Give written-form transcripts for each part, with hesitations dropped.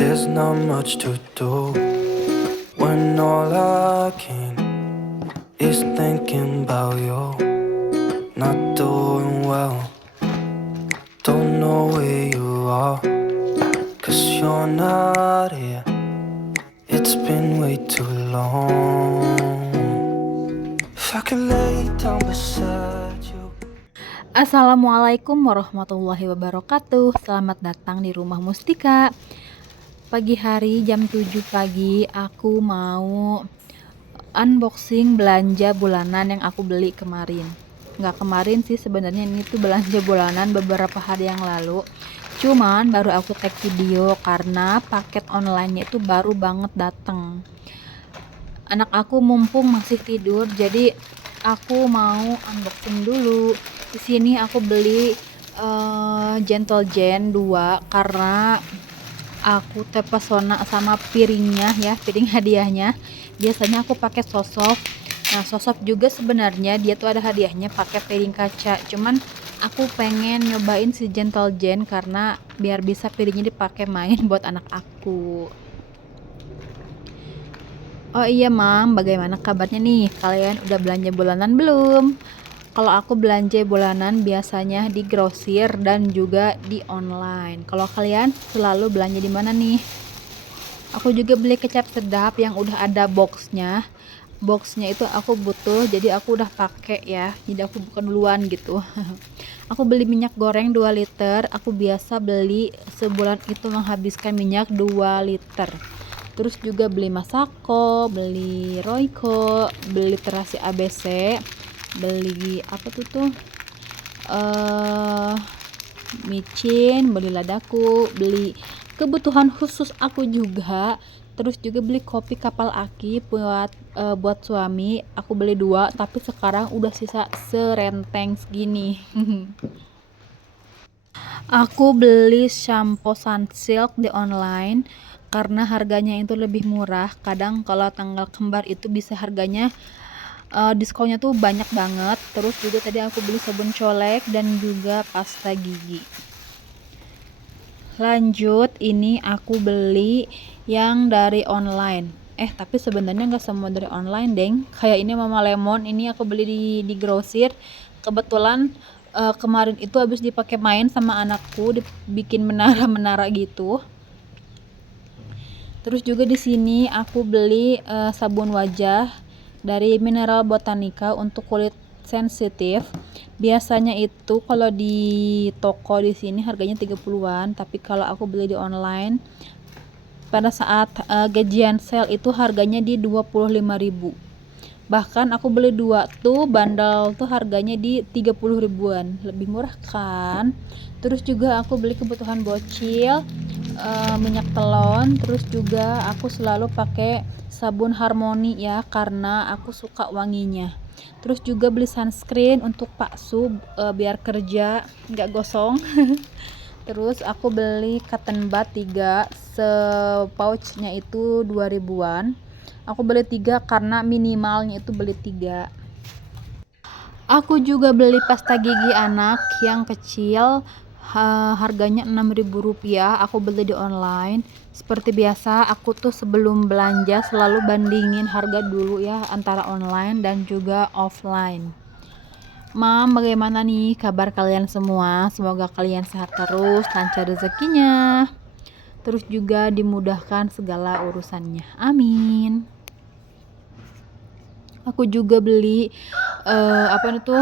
There's not much to do when all I can is thinking about you. Not doing well, don't know where you are, 'cause you're not here. It's been way too long. If I could lay down beside you. Assalamualaikum warahmatullahi wabarakatuh. Selamat datang di rumah Mustika. Pagi hari jam 7 pagi aku mau unboxing belanja bulanan yang aku beli kemarin. Nggak kemarin sih sebenarnya, ini tuh belanja bulanan beberapa hari yang lalu. Cuman baru aku tag video karena paket online-nya itu baru banget datang. Anak aku mumpung masih tidur, jadi aku mau unboxing dulu. Di sini aku beli Gentle Gen 2 karena aku terpesona sama piringnya ya, piring hadiahnya. Biasanya aku pakai Sosok. Nah, Sosok juga sebenarnya dia tuh ada hadiahnya pakai piring kaca. Cuman aku pengen nyobain si Gentle Gen karena biar bisa piringnya dipakai main buat anak aku. Oh iya Mam, bagaimana kabarnya nih? Kalian udah belanja bulanan belum? Kalau aku belanja bulanan biasanya di grosir dan juga di online. Kalau kalian selalu belanja di mana nih? Aku juga beli kecap sedap yang udah ada boxnya. Boxnya itu aku butuh, jadi aku udah pakai ya. Jadi aku bukan duluan gitu. Aku beli minyak goreng 2 liter. Aku biasa beli sebulan itu menghabiskan minyak 2 liter. Terus juga beli Masako, beli Royco, beli terasi ABC, beli apa tuh eh micin, beli ladaku, beli kebutuhan khusus aku juga. Terus juga beli kopi kapal aki buat suami. Aku beli 2, tapi sekarang udah sisa serenteng segini. Aku beli shampoo Sunsilk di online karena harganya itu lebih murah. Kadang kalau tanggal kembar itu bisa harganya diskonnya tuh banyak banget. Terus juga tadi aku beli sabun colek dan juga pasta gigi. Lanjut, ini aku beli yang dari online. Tapi sebenarnya nggak semua dari online, deng. Kayak ini Mama Lemon, ini aku beli di grosir. Kebetulan kemarin itu habis dipakai main sama anakku, dibikin menara-menara gitu. Terus juga di sini aku beli sabun wajah dari Mineral Botanica untuk kulit sensitif. Biasanya itu kalau di toko di sini harganya 30-an, tapi kalau aku beli di online pada saat gajian sale itu harganya di 25.000. Bahkan aku beli 2 tuh bandel tuh harganya di 30 ribuan, lebih murah kan. Terus juga aku beli kebutuhan bocil, minyak telon. Terus juga aku selalu pakai sabun Harmony ya, karena aku suka wanginya. Terus juga beli sunscreen untuk Pak Sub, biar kerja nggak gosong. Terus aku beli cotton bud 3, pouchnya itu 2 ribuan. Aku beli 3 karena minimalnya itu beli 3. Aku juga beli pasta gigi anak yang kecil, harganya Rp6.000. Aku beli di online. Seperti biasa, aku tuh sebelum belanja selalu bandingin harga dulu ya antara online dan juga offline. Mam, bagaimana nih kabar kalian semua? Semoga kalian sehat terus, lancar rezekinya, terus juga dimudahkan segala urusannya. Amin. Aku juga beli apa itu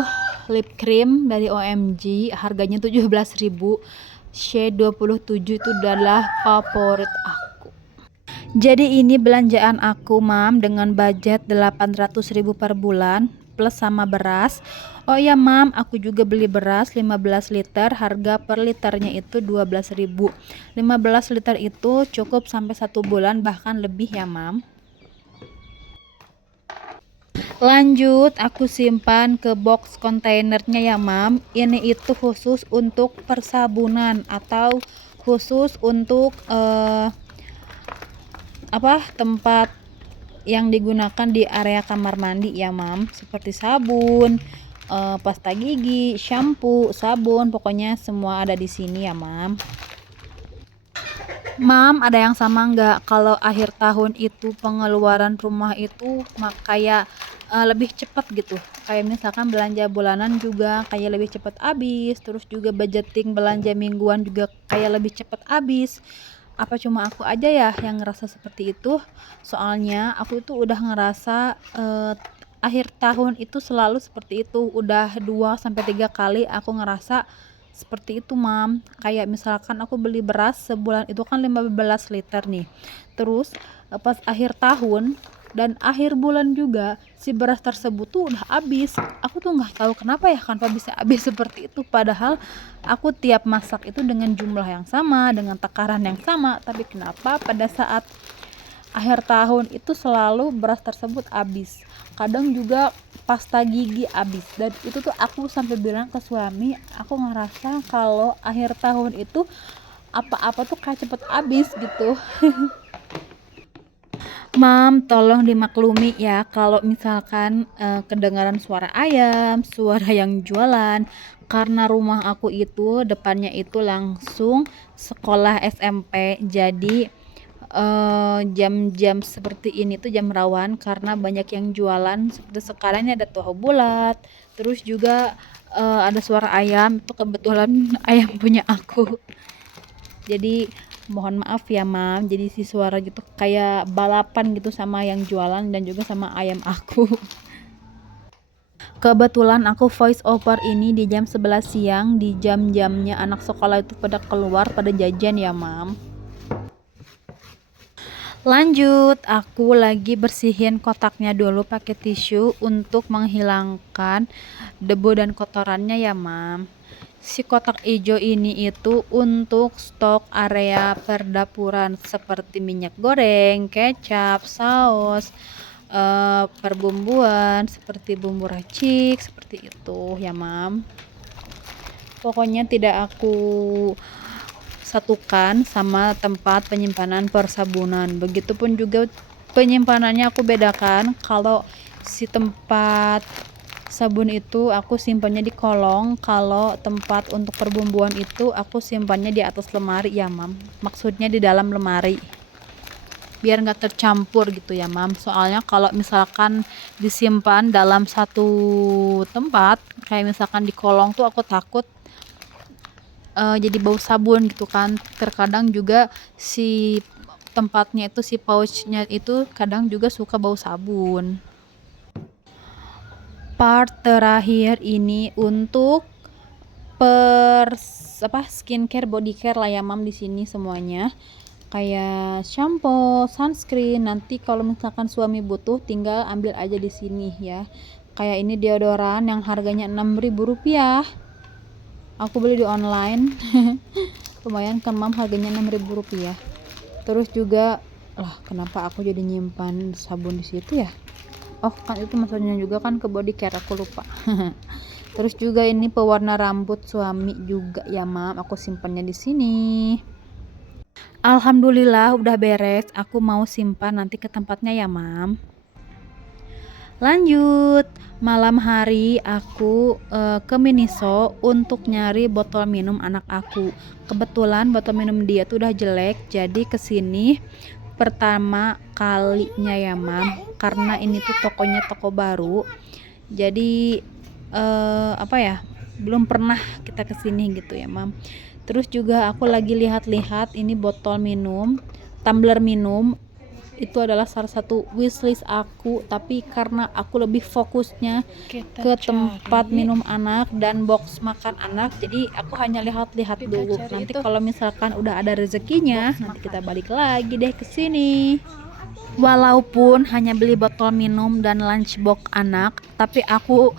lip cream dari OMG, harganya 17.000. Shade 27 itu adalah favorit aku. Jadi ini belanjaan aku Mam dengan budget 800.000 per bulan plus sama beras. Oh ya Mam, aku juga beli beras 15 liter, harga per liternya itu 12.000. 15 liter itu cukup sampai 1 bulan bahkan lebih ya Mam. Lanjut, aku simpan ke box kontainernya ya Mam. Ini itu khusus untuk persabunan atau khusus untuk tempat yang digunakan di area kamar mandi ya Mam, seperti sabun, pasta gigi, shampoo, sabun, pokoknya semua ada di sini ya Mam. Mam, ada yang sama nggak kalau akhir tahun itu pengeluaran rumah itu kayak lebih cepat gitu? Kayak misalkan belanja bulanan juga kayak lebih cepat habis, terus juga budgeting belanja mingguan juga kayak lebih cepat habis. Apa cuma aku aja ya yang ngerasa seperti itu? Soalnya aku itu udah ngerasa akhir tahun itu selalu seperti itu. Udah 2 sampai 3 kali aku ngerasa seperti itu, Mam. Kayak misalkan aku beli beras sebulan itu kan 15 liter nih. Terus pas akhir tahun dan akhir bulan juga si beras tersebut tuh udah habis. Aku tuh nggak tahu kenapa bisa habis seperti itu, padahal aku tiap masak itu dengan jumlah yang sama, dengan takaran yang sama, tapi kenapa pada saat akhir tahun itu selalu beras tersebut habis. Kadang juga pasta gigi habis, dan itu tuh aku sampai bilang ke suami, aku ngerasa kalau akhir tahun itu apa-apa tuh kayak cepet habis gitu. Mam, tolong dimaklumi ya kalau misalkan kedengaran suara ayam, suara yang jualan, karena rumah aku itu depannya itu langsung sekolah SMP. Jadi jam-jam seperti ini tuh jam rawan karena banyak yang jualan. Seperti sekarang ini ada tahu bulat, terus juga ada suara ayam, itu kebetulan ayam punya aku. Jadi mohon maaf ya, Mam, jadi si suara gitu kayak balapan gitu sama yang jualan dan juga sama ayam aku. Kebetulan aku voice over ini di jam 11 siang, di jam-jamnya anak sekolah itu pada keluar pada jajan ya, Mam. Lanjut, aku lagi bersihin kotaknya dulu pakai tisu untuk menghilangkan debu dan kotorannya ya, Mam. Si kotak hijau ini itu untuk stok area perdapuran seperti minyak goreng, kecap, saus, perbumbuan seperti bumbu racik seperti itu ya, Mam. Pokoknya tidak aku satukan sama tempat penyimpanan persabunan. Begitupun juga penyimpanannya aku bedakan. Kalau si tempat sabun itu aku simpannya di kolong, kalau tempat untuk perbumbuan itu aku simpannya di atas lemari ya, Mam. Maksudnya di dalam lemari, biar nggak tercampur gitu ya, Mam. Soalnya kalau misalkan disimpan dalam satu tempat kayak misalkan di kolong tuh aku takut jadi bau sabun gitu kan. Terkadang juga si tempatnya itu, si pouchnya itu kadang juga suka bau sabun. Part terakhir ini untuk skincare, body care lah ya, Mam, di sini semuanya. Kayak shampoo, sunscreen. Nanti kalau misalkan suami butuh tinggal ambil aja di sini ya. Kayak ini deodoran yang harganya Rp6.000. Aku beli di online. Lumayan kan, Mam, harganya Rp6.000. Terus juga kenapa aku jadi nyimpan sabun di situ ya? Oh, kan itu maksudnya juga kan ke body care, aku lupa. Terus juga ini pewarna rambut suami juga ya, Mam, aku simpannya di sini. Alhamdulillah udah beres, aku mau simpan nanti ke tempatnya ya, Mam. Lanjut, malam hari aku ke Miniso untuk nyari botol minum anak aku. Kebetulan botol minum dia tuh udah jelek, jadi kesini pertama kalinya ya, Mam. Karena ini tuh tokonya toko baru, jadi belum pernah kita kesini gitu ya, Mam. Terus juga aku lagi lihat-lihat ini botol minum, tumbler minum. Itu adalah salah satu wishlist aku, tapi karena aku lebih fokusnya ke tempat minum anak dan box makan anak, jadi aku hanya lihat-lihat dulu. Nanti kalau misalkan udah ada rezekinya, nanti kita balik lagi deh ke sini. Walaupun hanya beli botol minum dan lunchbox anak, tapi aku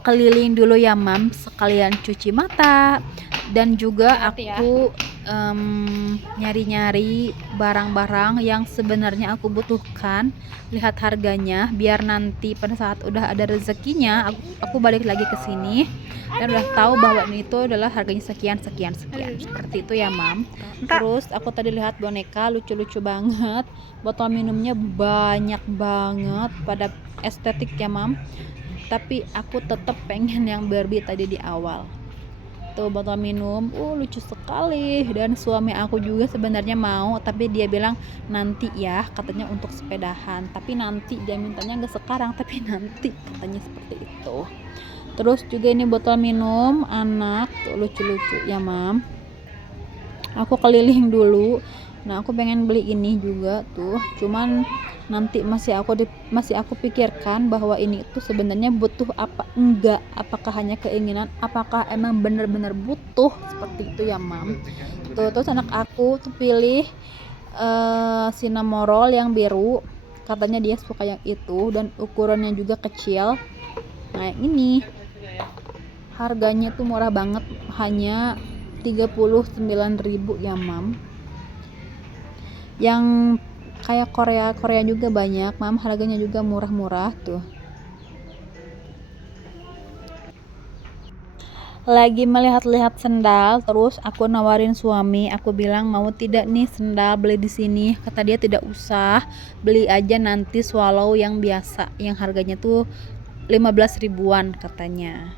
keliling dulu ya, Mam, sekalian cuci mata. Dan juga aku nyari-nyari barang-barang yang sebenarnya aku butuhkan, lihat harganya, biar nanti pada saat udah ada rezekinya aku balik lagi ke sini dan udah tahu bahwa ini itu adalah harganya sekian seperti itu ya, Mam. Terus aku tadi lihat boneka lucu-lucu banget, botol minumnya banyak banget, pada estetik ya, Mam, tapi aku tetap pengen yang Barbie tadi di awal. tuh botol minum. Lucu sekali. Dan suami aku juga sebenarnya mau, tapi dia bilang nanti ya, katanya untuk sepedahan. Tapi nanti dia mintanya nggak sekarang, tapi nanti katanya seperti itu. Terus juga ini botol minum anak tuh lucu-lucu ya mam. Aku keliling dulu. Nah aku pengen beli ini juga tuh, cuman nanti masih aku pikirkan bahwa ini tuh sebenarnya butuh apa enggak, apakah hanya keinginan, apakah emang bener-bener butuh seperti itu ya mam. Tuh terus anak aku tuh pilih cinnamoroll yang biru, katanya dia suka yang itu dan ukurannya juga kecil. Nah yang ini harganya tuh murah banget, hanya 39.000 ya mam. Yang kayak Korea juga banyak mam, harganya juga murah-murah tuh. Lagi melihat-lihat sendal, terus aku nawarin suami, aku bilang mau tidak nih sendal beli di sini. Kata dia tidak usah, beli aja nanti swallow yang biasa, yang harganya tuh 15 ribuan katanya.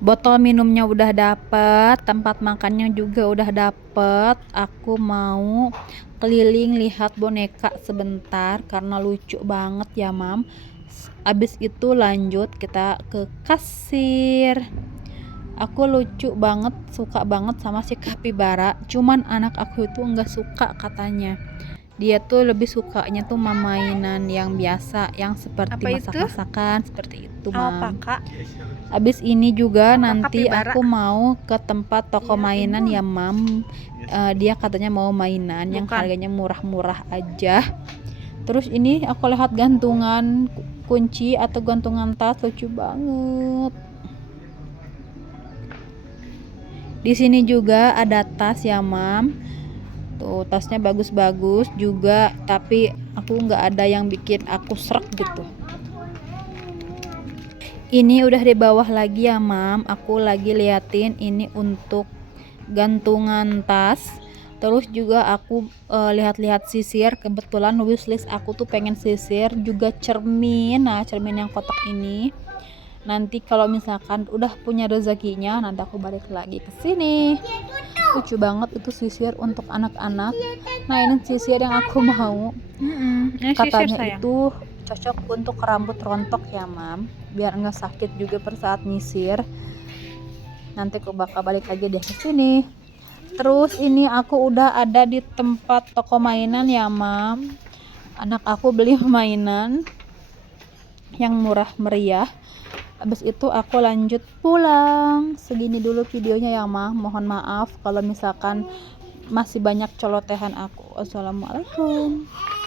Botol minumnya udah dapet, tempat makannya juga udah dapet. Aku mau keliling lihat boneka sebentar karena lucu banget ya mam. Abis itu lanjut kita ke kasir. Aku lucu banget, suka banget sama si kapibara. Cuman anak aku itu nggak suka katanya. Dia tuh lebih sukanya tuh mainan yang biasa, yang seperti masak-masakan seperti itu mam. Abis ini juga nanti aku mau ke tempat toko mainan ya mam. Dia katanya mau mainan yang harganya murah-murah aja. Terus ini aku lihat gantungan kunci atau gantungan tas, lucu banget. Di sini juga ada tas ya mam. Tuh tasnya bagus-bagus juga, tapi aku nggak ada yang bikin aku srek gitu. Ini udah di bawah lagi ya mam, aku lagi liatin ini untuk gantungan tas. Terus juga aku lihat-lihat sisir, kebetulan wishlist aku tuh pengen sisir juga cermin. Nah cermin yang kotak ini nanti kalau misalkan udah punya rezekinya nanti aku balik lagi ke sini. Lucu banget itu sisir untuk anak-anak. Nah ini sisir yang aku mau. Katanya itu cocok untuk rambut rontok ya mam, biar nggak sakit juga per saat nyisir. Nanti aku bakal balik lagi deh ke sini. Terus ini aku udah ada di tempat toko mainan ya mam. Anak aku beli mainan yang murah meriah. Habis itu aku lanjut pulang. Segini dulu videonya ya mam. Mohon maaf kalau misalkan masih banyak colotehan aku. Assalamualaikum.